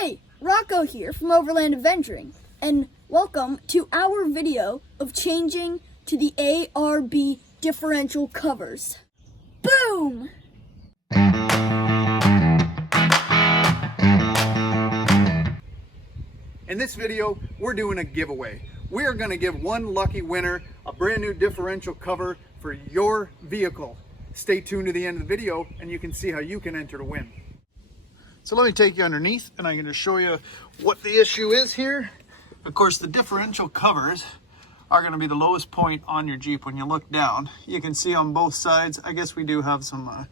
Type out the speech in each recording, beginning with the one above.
Hey, Rocco here from Overland Adventuring, and welcome to our video of changing to the ARB differential covers. Boom! In this video, we're doing a giveaway. We are going to give one lucky winner a brand new differential cover for your vehicle. Stay tuned to the end of the video and you can see how you can enter to win. So let me take you underneath and I'm going to show you what the issue is here. Of course, the differential covers are going to be the lowest point on your Jeep when you look down. You can see on both sides, I guess we do have some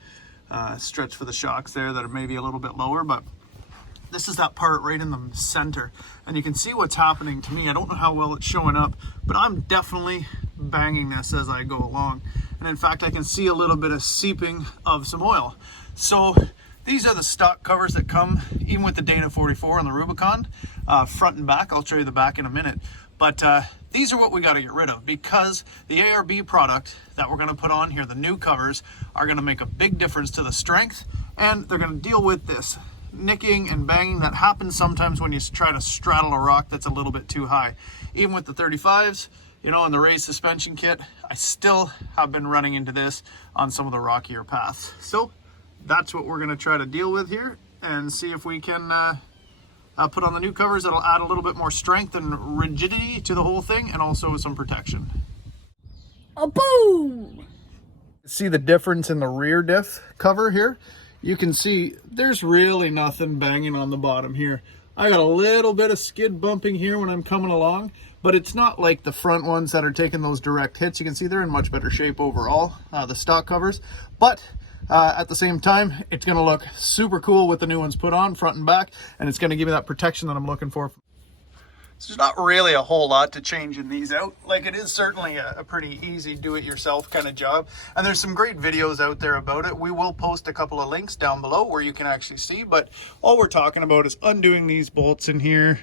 stretch for the shocks there that are maybe a little bit lower, but this is that part right in the center. And you can see what's happening to me. I don't know how well it's showing up, but I'm definitely banging this as I go along. And in fact, I can see a little bit of seeping of some oil. So these are the stock covers that come, even with the Dana 44 and the Rubicon, front and back. I'll show you the back in a minute. But these are what we got to get rid of, because the ARB product that we're going to put on here, the new covers, are going to make a big difference to the strength, and they're going to deal with this nicking and banging that happens sometimes when you try to straddle a rock that's a little bit too high. Even with the 35s, you know, and the raised suspension kit, I still have been running into this on some of the rockier paths. So that's what we're going to try to deal with here and see if we can put on the new covers that'll add a little bit more strength and rigidity to the whole thing, and also some protection. A boom! See the difference in the rear diff cover here? You can see there's really nothing banging on the bottom here. I got a little bit of skid bumping here when I'm coming along, but it's not like the front ones that are taking those direct hits. You can see they're in much better shape overall, the stock covers. But at the same time, it's going to look super cool with the new ones put on front and back, and it's going to give me that protection that I'm looking for. So there's not really a whole lot to change in these out. Like, it is certainly a pretty easy do-it-yourself kind of job. And there's some great videos out there about it. We will post a couple of links down below where you can actually see. But all we're talking about is undoing these bolts in here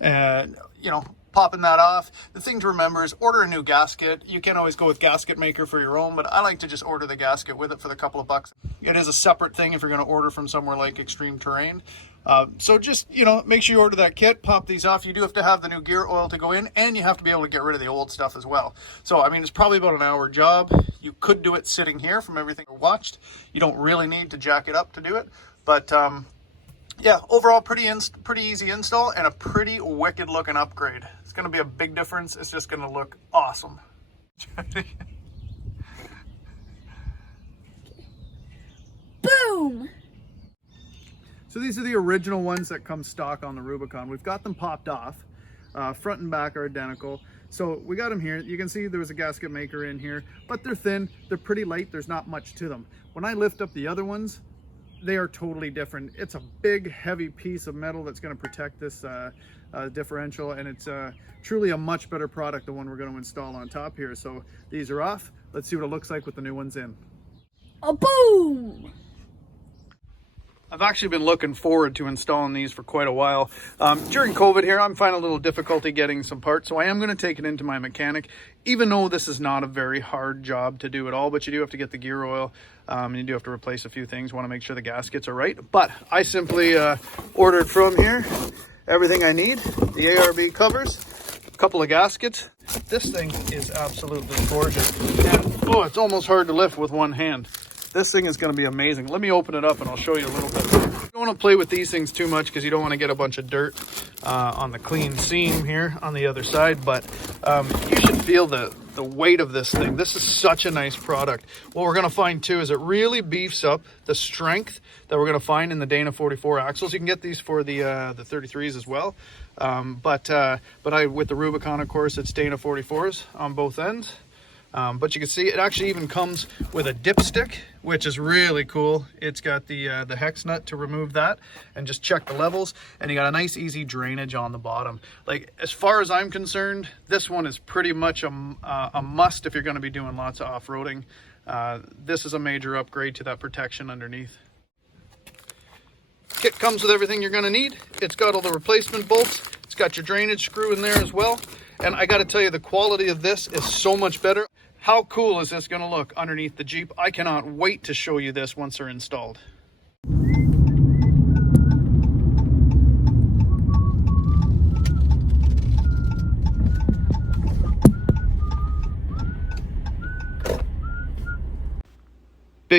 and, you know, popping that off. The thing to remember is order a new gasket. You can always go with gasket maker for your own, but I like to just order the gasket with it for the couple of bucks. It is a separate thing if you're going to order from somewhere like Extreme Terrain. So just, you know, make sure you order that kit, pop these off. You do have to have the new gear oil to go in, and you have to be able to get rid of the old stuff as well. So, I mean, it's probably about an hour job. You could do it sitting here from everything I watched. You don't really need to jack it up to do it. But, yeah, overall, pretty easy install and a pretty wicked looking upgrade. It's going to be a big difference. It's just going to look awesome. Boom! So these are the original ones that come stock on the Rubicon. We've got them popped off. Front and back are identical. So we got them here. You can see there was a gasket maker in here, but they're thin, they're pretty light, there's not much to them. When I lift up the other ones, they are totally different. It's a big, heavy piece of metal that's going to protect this differential, and it's truly a much better product than one we're going to install on top here. So these are off. Let's see what it looks like with the new ones in. A boom! I've actually been looking forward to installing these for quite a while. During COVID here, I'm finding a little difficulty getting some parts, so I am going to take it into my mechanic, even though this is not a very hard job to do at all, but you do have to get the gear oil, and you do have to replace a few things, want to make sure the gaskets are right. But I simply ordered from here everything I need, the ARB covers, a couple of gaskets. This thing is absolutely gorgeous, and oh, it's almost hard to lift with one hand. This thing is going to be amazing. Let me open it up and I'll show you a little bit. You don't want to play with these things too much because you don't want to get a bunch of dirt on the clean seam here on the other side, but you should feel the weight of this thing. This is such a nice product. What we're going to find too is it really beefs up the strength that we're going to find in the Dana 44 axles. You can get these for the 33s as well, but with the Rubicon, of course, it's Dana 44s on both ends. But you can see it actually even comes with a dipstick, which is really cool. It's got the hex nut to remove that and just check the levels, and you got a nice easy drainage on the bottom. Like, as far as I'm concerned, this one is pretty much a must if you're going to be doing lots of off-roading. This is a major upgrade to that protection underneath. Kit comes with everything you're going to need. It's got all the replacement bolts. It's got your drainage screw in there as well. And I got to tell you, the quality of this is so much better. How cool is this going to look underneath the Jeep? I cannot wait to show you this once they're installed.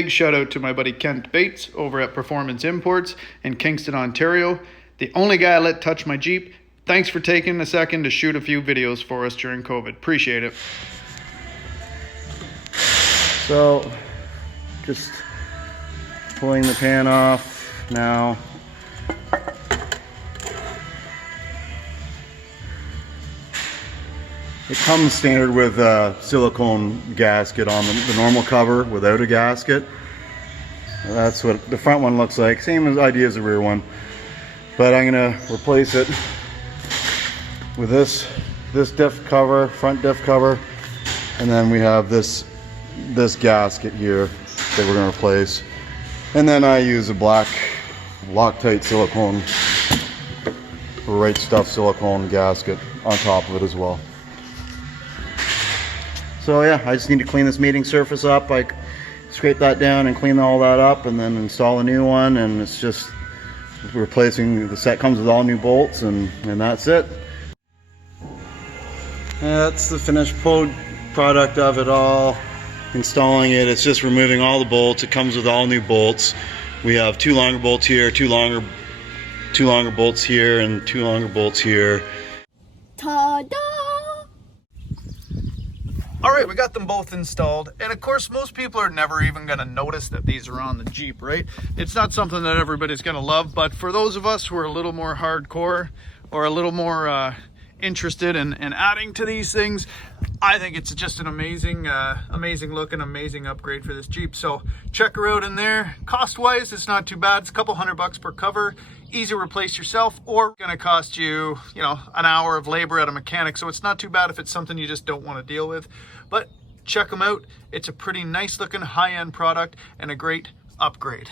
big shout out to my buddy Kent Bates over at Performance Imports in Kingston, Ontario. The only guy I let touch my Jeep. Thanks for taking a second to shoot a few videos for us during COVID. Appreciate it. So, just pulling the pan off now. It comes standard with a silicone gasket on the normal cover without a gasket. That's what the front one looks like. Same idea as the rear one. But I'm gonna replace it with this diff cover, front diff cover, and then we have this gasket here that we're gonna replace. And then I use a black Loctite silicone, Right Stuff silicone gasket on top of it as well. So yeah, I just need to clean this mating surface up. I scrape that down and clean all that up and then install a new one, and it's just replacing the set. Comes with all new bolts, and that's it. That's the finished product of it all. Installing it, it's just removing all the bolts. It comes with all new bolts. We have 2 longer bolts here, 2 longer bolts here, and 2 longer bolts here. Ta-da! All right, we got them both installed. And of course, most people are never even gonna notice that these are on the Jeep, right? It's not something that everybody's gonna love, but for those of us who are a little more hardcore or a little more interested in adding to these things, I think it's just an amazing look and amazing upgrade for this Jeep. So check her out in there. Cost-wise, it's not too bad. It's a couple $100 per cover. Easy to replace yourself, or gonna cost you, an hour of labor at a mechanic. So it's not too bad if it's something you just don't want to deal with. But check them out. It's a pretty nice looking high-end product and a great upgrade.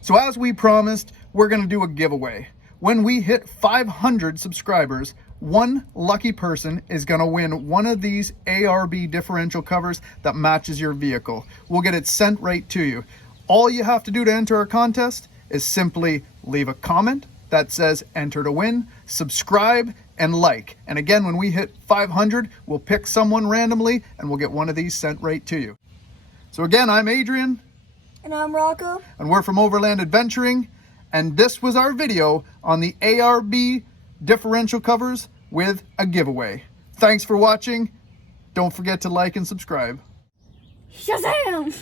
So as we promised, we're gonna do a giveaway. When we hit 500 subscribers, one lucky person is going to win one of these ARB differential covers that matches your vehicle. We'll get it sent right to you. All you have to do to enter our contest is simply leave a comment that says enter to win, subscribe, and like. And again, when we hit 500, we'll pick someone randomly and we'll get one of these sent right to you. So again, I'm Adrian. And I'm Rocco. And we're from Overland Adventuring. And this was our video on the ARB differential covers with a giveaway. Thanks for watching. Don't forget to like and subscribe. Shazam!